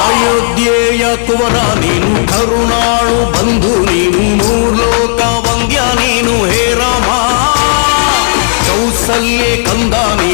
ಅಯೋಧ್ಯೆಯ ಕುವರ ನೀನು ಕರುಣಾಳು ಬಂಧು ನೀನು ಮೂರ್ಲೋಕ ವಂದ್ಯ ನೀನು ಹೇ ರಾಮ ಕೌಸಲ್ಯೆ ಕಂದ ನೀನು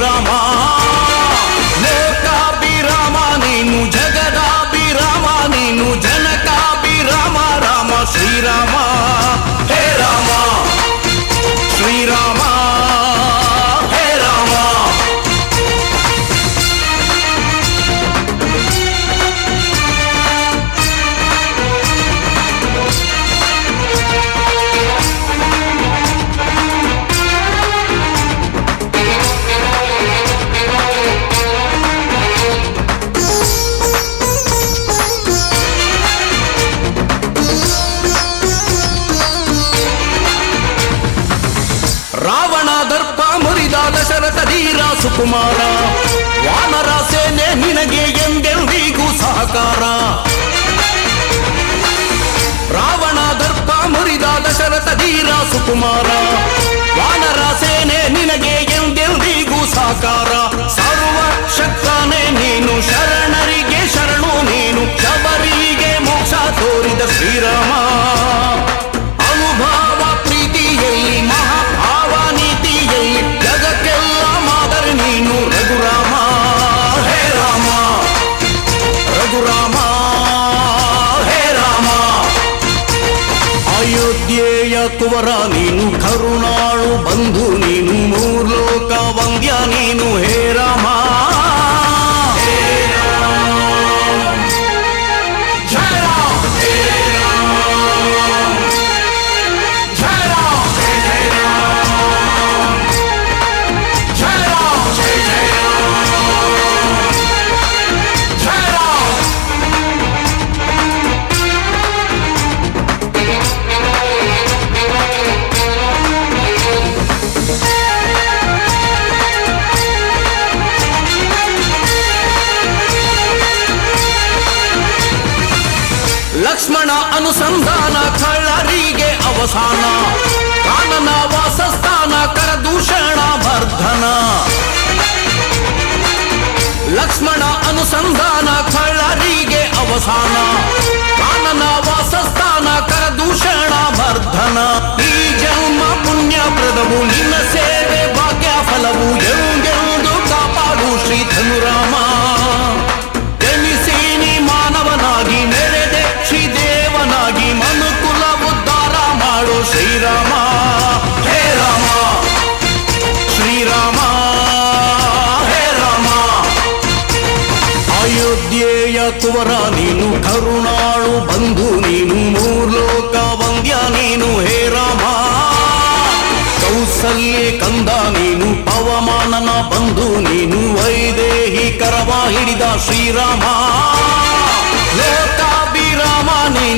রামা ಕುಮಾರ ಕುವರ ನೀನು ಕರುಣಾಳು ಬಂಧು ನೀನು ಮೂರ್ಲೋಕ ವಂದ್ಯ ನೀನು ಹೇ ರಾಮ ಲಕ್ಷ್ಮಣ ಅನುಸಂಧಾನ ಕಳ್ಳರಿಗೆ ಅವಸಾನ. ಕಾನನ ವಾಸಸ್ಥಾನ ಕರದೂಷಣ ವರ್ಧನ. ಲಕ್ಷ್ಮಣ ಅನುಸಂಧಾನ ಕಳ್ಳರಿಗೆ ಅವಸಾನ. ಕಾನನ ವಾಸಸ್ಥಾನ ಕರದೂಷಣ ಕುವರ ನೀನು ಕರುಣಾಳು, ಬಂಧು ನೀನು ಮೂರ್ಲೋಕ ವಂದ್ಯ ನೀನು ಹೇ ರಾಮ. ಕೌಸಲ್ಯೆ ಕಂದ ನೀನು ಪವಮಾನನ ಬಂಧು ನೀನು ವೈದೇಹಿ ಕರವ ಹಿಡಿದ ಶ್ರೀರಾಮ. ಲೋಕಾಭಿರಾಮ ನೀನು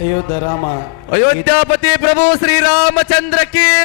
ಅಯೋಧ್ಯ ರಾಮ. ಅಯೋಧ್ಯಾಪತಿ ಪ್ರಭು ಶ್ರೀರಾಮಚಂದ್ರ ಕಿ